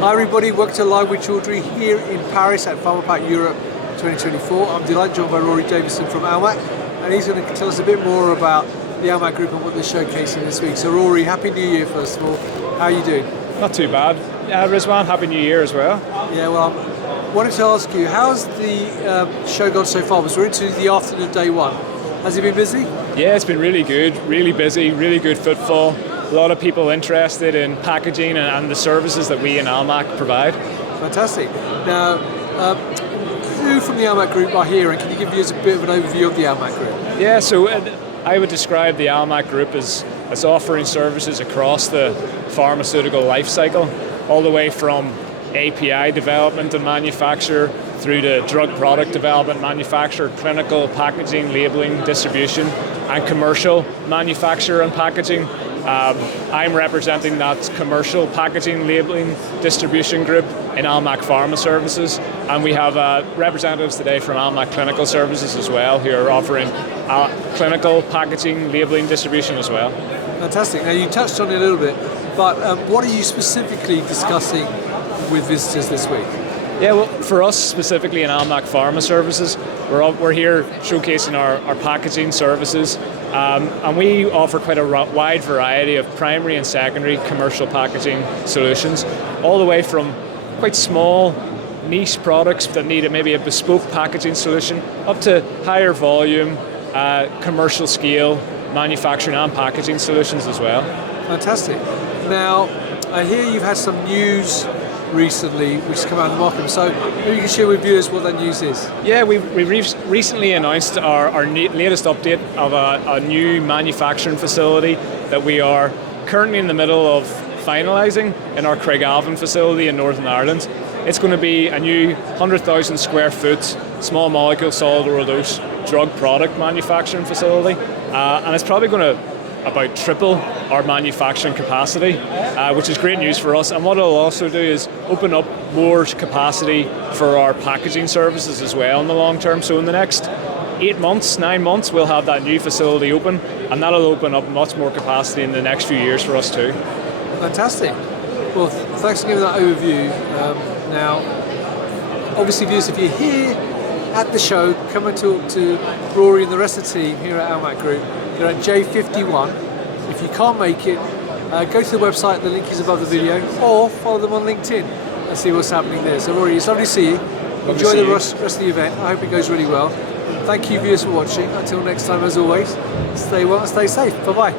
Hi everybody, welcome to Live with Chaudhry here in Paris at Pharmapack Europe 2024. I'm delighted joined by Rory Davidson from Almac, and he's going to tell us a bit more about the Almac Group and what they're showcasing this week. So Rory, Happy New Year first of all. How are you doing? Not too bad. Yeah, Rizwan, Happy New Year as well. Yeah, well, I wanted to ask you, how's the show gone so far? We're into the afternoon of day one. Has it been busy? Yeah, it's been really good, really busy, really good footfall. A lot of people interested in packaging and the services that we in Almac provide. Fantastic. Now, who from the Almac Group are here, and can you give us a bit of an overview of the Almac Group? Yeah, so I would describe the Almac Group as offering services across the pharmaceutical life cycle, all the way from API development and manufacture through to drug product development, manufacture, clinical, packaging, labeling, distribution, and commercial manufacture and packaging. I'm representing that commercial packaging, labeling, distribution group in Almac Pharma Services, and we have representatives today from Almac Clinical Services as well, who are offering clinical, packaging, labeling, distribution as well. Fantastic. Now you touched on it a little bit, but what are you specifically discussing with visitors this week? Yeah, well, for us specifically in Almac Pharma Services, we're here showcasing our packaging services, and we offer quite a wide variety of primary and secondary commercial packaging solutions, all the way from quite small niche products that need maybe a bespoke packaging solution, up to higher volume, commercial scale manufacturing and packaging solutions as well. Fantastic. Now, I hear you've had some news recently which has come out of the market, so maybe you can share with viewers what that news is. Yeah, we recently announced our latest update of a new manufacturing facility that we are currently in the middle of finalising in our Craigavon facility in Northern Ireland. It's going to be a new 100,000 square foot small molecule solid oral dose drug product manufacturing facility, and it's probably going to about triple our manufacturing capacity, which is great news for us. And what it'll also do is open up more capacity for our packaging services as well in the long term. So in the next 9 months, we'll have that new facility open, and that'll open up much more capacity in the next few years for us too. Fantastic. Well, thanks for giving that overview. Now, obviously viewers, if you're here at the show, come and talk to Rory and the rest of the team here at Almac Group. They're at J51. If you can't make it, go to the website, the link is above the video, or follow them on LinkedIn and see what's happening there. So Rory, it's lovely to see you. Enjoy the rest of the event. I hope it goes really well. Thank you viewers for watching. Until next time, as always, stay well and stay safe. Bye-bye.